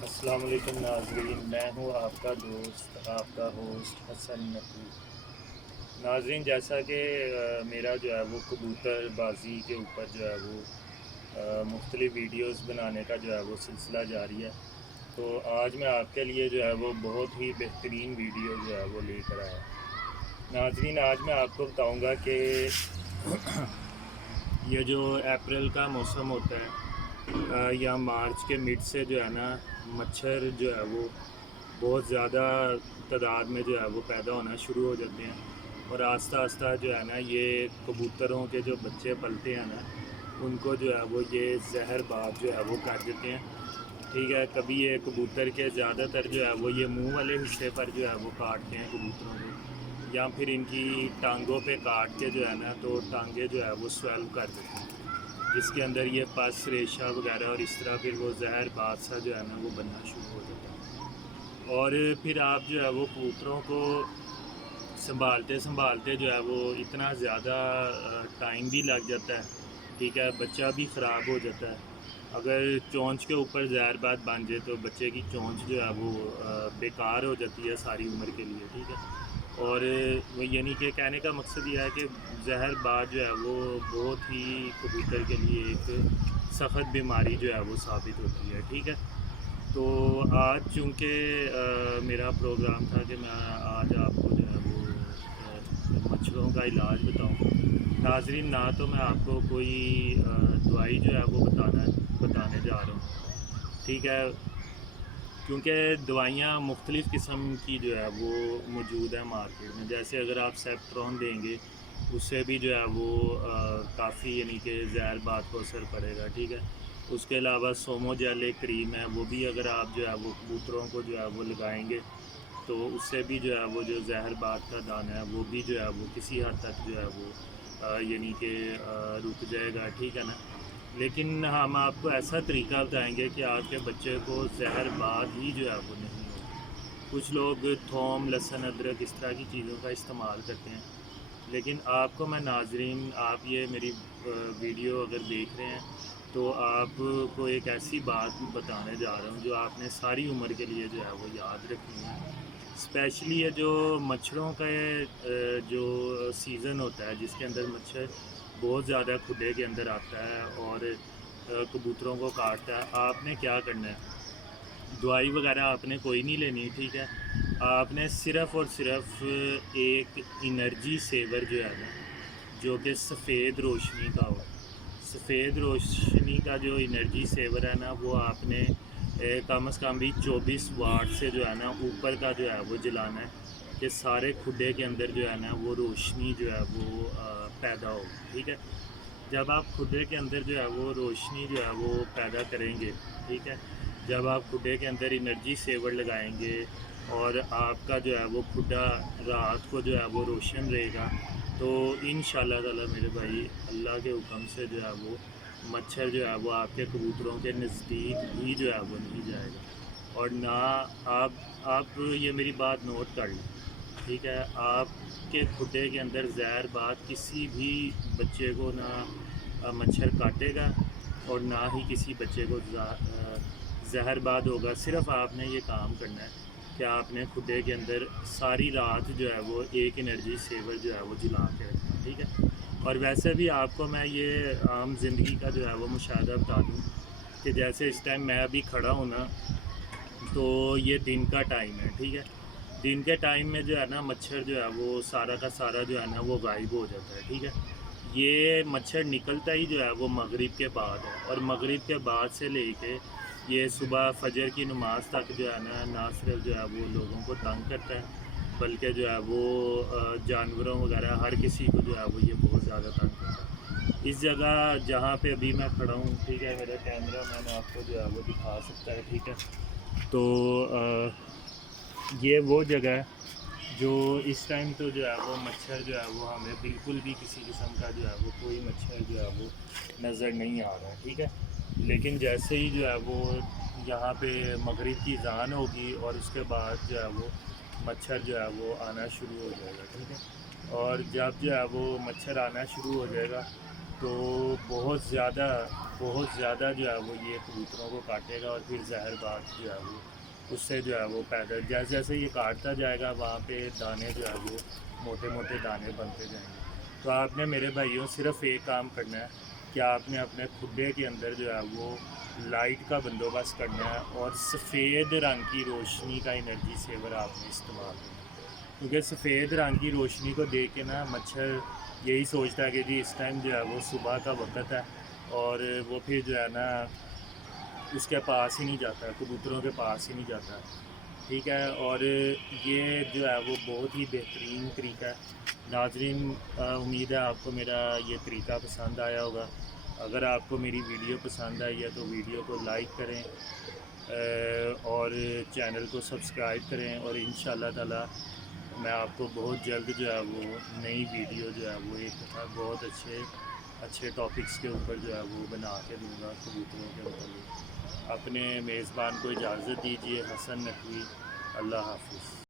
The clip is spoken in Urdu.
السلام علیکم ناظرین، میں ہوں آپ کا دوست، آپ کا ہوسٹ حسن نقوی۔ ناظرین، جیسا کہ میرا جو ہے وہ کبوتر بازی کے اوپر جو ہے وہ مختلف ویڈیوز بنانے کا جو ہے وہ سلسلہ جاری ہے، تو آج میں آپ کے لیے جو ہے وہ بہت ہی بہترین ویڈیو جو ہے وہ لے کر آیا۔ ناظرین، آج میں آپ کو بتاؤں گا کہ یہ جو اپریل کا موسم ہوتا ہے یا مارچ کے مڈ سے جو ہے نا، مچھر جو ہے وہ بہت زیادہ تعداد میں جو ہے وہ پیدا ہونا شروع ہو جاتے ہیں، اور آہستہ آہستہ جو ہے نا یہ کبوتروں کے جو بچے پلتے ہیں نا، ان کو جو ہے وہ یہ زہر باد جو ہے وہ کر دیتے ہیں۔ ٹھیک ہے، کبھی یہ کبوتر کے زیادہ تر جو ہے وہ یہ منہ والے حصے پر جو ہے وہ کاٹتے ہیں کبوتروں کو، یا پھر ان کی ٹانگوں پہ کاٹ کے جو ہے نا تو ٹانگیں جو ہے وہ سویلو کر دیتے ہیں، جس کے اندر یہ پس ریشہ وغیرہ، اور اس طرح پھر وہ زہر باد سا جو ہے نا وہ بننا شروع ہو جاتا ہے۔ اور پھر آپ جو ہے وہ کبوتروں کو سنبھالتے سنبھالتے جو ہے وہ اتنا زیادہ ٹائم بھی لگ جاتا ہے، ٹھیک ہے، بچہ بھی خراب ہو جاتا ہے۔ اگر چونچ کے اوپر زہر بات بن جائے تو بچے کی چونچ جو ہے وہ بیکار ہو جاتی ہے ساری عمر کے لیے، ٹھیک ہے۔ اور وہ یعنی کہ کہنے کا مقصد یہ ہے کہ زہر باد جو ہے وہ بہت ہی کبوتر کے لیے ایک سخت بیماری جو ہے وہ ثابت ہوتی ہے، ٹھیک ہے۔ تو آج چونکہ میرا پروگرام تھا کہ میں آج آپ کو جو ہے وہ مچھروں کا علاج بتاؤں۔ ناظرین، نہ تو میں آپ کو کوئی دوائی جو ہے وہ بتانے جا رہا ہوں، ٹھیک ہے، کیونکہ دوائیاں مختلف قسم کی جو ہے وہ موجود ہیں مارکیٹ میں۔ جیسے اگر آپ سیپٹرون دیں گے، اس سے بھی جو ہے وہ کافی یعنی کہ زہر باد کو اثر پڑے گا، ٹھیک ہے۔ اس کے علاوہ سومو جیل ایک کریم ہے، وہ بھی اگر آپ جو ہے وہ کبوتروں کو جو ہے وہ لگائیں گے تو اس سے بھی جو ہے وہ جو زہر باد کا دانہ ہے وہ بھی جو ہے وہ کسی حد تک جو ہے وہ یعنی کہ رک جائے گا، ٹھیک ہے نا۔ لیکن ہم آپ کو ایسا طریقہ بتائیں گے کہ آپ کے بچے کو زہر باد ہی جو ہے وہ نہیں ہو۔ کچھ لوگ تھوم، لہسن، ادرک اس طرح کی چیزوں کا استعمال کرتے ہیں، لیکن آپ کو میں ناظرین، آپ یہ میری ویڈیو اگر دیکھ رہے ہیں تو آپ کو ایک ایسی بات بتانے جا رہا ہوں جو آپ نے ساری عمر کے لیے جو ہے وہ یاد رکھنی ہے۔ اسپیشلی یہ جو مچھروں کا جو سیزن ہوتا ہے، جس کے اندر مچھر بہت زیادہ کھڈے کے اندر آتا ہے اور کبوتروں کو کاٹتا ہے، آپ نے کیا کرنا ہے؟ دوائی وغیرہ آپ نے کوئی نہیں لینی، ٹھیک ہے۔ آپ نے صرف اور صرف ایک انرجی سیور جو ہے نا، جو کہ سفید روشنی کا ہو، سفید روشنی کا جو انرجی سیور ہے نا، وہ آپ نے کم از کم بھی 24 واٹ سے جو ہے نا اوپر کا جو ہے وہ جلانا ہے، کہ سارے کھڈے کے اندر جو ہے نا وہ روشنی جو ہے وہ پیدا ہو، ٹھیک ہے۔ جب آپ کھڈے کے اندر جو ہے وہ روشنی جو ہے وہ پیدا کریں گے، ٹھیک ہے، جب آپ کھڈے کے اندر انرجی سیور لگائیں گے اور آپ کا جو ہے وہ کھڈا رات کو جو ہے وہ روشن رہے گا، تو انشاءاللہ تعالی میرے بھائی، اللہ کے حکم سے جو ہے وہ مچھر جو ہے وہ آپ کے کبوتروں کے نزدیک بھی جو ہے وہ نہیں جائے گا۔ اور نہ آپ یہ میری بات نوٹ کر لیں، ٹھیک ہے۔ آپ کے کھڈے کے اندر زہر باد کسی بھی بچے کو نہ مچھر کاٹے گا اور نہ ہی کسی بچے کو زہر باد ہوگا۔ صرف آپ نے یہ کام کرنا ہے کہ آپ نے کھڈے کے اندر ساری رات جو ہے وہ ایک انرجی سیور جو ہے وہ جلا کے رکھنا، ٹھیک ہے۔ اور ویسے بھی آپ کو میں یہ عام زندگی کا جو ہے وہ مشاہدہ بتا دوں کہ جیسے اس ٹائم میں ابھی کھڑا ہوں نا، تو یہ دن کا ٹائم ہے، ٹھیک ہے۔ دن کے ٹائم میں جو ہے نا مچھر جو ہے وہ سارا کا سارا جو ہے نا وہ غائب ہو جاتا ہے، ٹھیک ہے۔ یہ مچھر نکلتا ہی جو ہے وہ مغرب کے بعد ہے، اور مغرب کے بعد سے لے کے یہ صبح فجر کی نماز تک جو ہے نا، نہ صرف جو ہے وہ لوگوں کو تنگ کرتا ہے بلکہ جو ہے وہ جانوروں وغیرہ ہر کسی کو جو ہے وہ یہ بہت زیادہ تنگ کرتا ہے۔ اس جگہ جہاں پہ ابھی میں کھڑا ہوں، ٹھیک ہے، میرا کیمرہ مین آپ کو جو ہے وہ دکھا سکتا ہے، ٹھیک ہے۔ تو یہ وہ جگہ ہے جو اس ٹائم تو جو ہے وہ مچھر جو ہے وہ ہمیں بالکل بھی کسی قسم کا جو ہے وہ کوئی مچھر جو ہے وہ نظر نہیں آ رہا ہے، ٹھیک ہے۔ لیکن جیسے ہی جو ہے وہ یہاں پہ مغرب کی اذان ہوگی اور اس کے بعد جو ہے وہ مچھر جو ہے وہ آنا شروع ہو جائے گا، ٹھیک ہے۔ اور جب جو ہے وہ مچھر آنا شروع ہو جائے گا تو بہت زیادہ جو ہے وہ یہ کبوتروں کو کاٹے گا، اور پھر زہر بات جو ہے وہ اس سے جو ہے وہ پیدا، جیسے جیسے یہ کاٹتا جائے گا وہاں پہ دانے جو ہے وہ موٹے موٹے دانے بنتے جائیں گے۔ تو آپ نے میرے بھائیوں صرف ایک کام کرنا ہے کہ آپ نے اپنے کھڈے کے اندر جو ہے وہ لائٹ کا بندوبست کرنا ہے، اور سفید رنگ کی روشنی کا انرجی سیور آپ نے استعمال کرنا ہے، کیونکہ سفید رنگ کی روشنی کو دیکھ کے نا مچھر یہی سوچتا ہے کہ جی اس ٹائم جو ہے وہ صبح کا وقت ہے، اور وہ پھر جو ہے نا اس کے پاس ہی نہیں جاتا، کبوتروں کے پاس ہی نہیں جاتا، ٹھیک ہے۔ اور یہ جو ہے وہ بہت ہی بہترین طریقہ ہے۔ ناظرین، امید ہے آپ کو میرا یہ طریقہ پسند آیا ہوگا۔ اگر آپ کو میری ویڈیو پسند آئی ہے تو ویڈیو کو لائک کریں، اور چینل کو سبسکرائب کریں، اور انشاءاللہ تعالی میں آپ کو بہت جلد جو ہے وہ نئی ویڈیو جو ہے وہ ایک بہت اچھے ٹاپکس کے اوپر جو ہے وہ بنا کے دوں گا کبوتروں کے متعلق۔ اپنے میزبان کو اجازت دیجیے، حسن نقوی، اللہ حافظ۔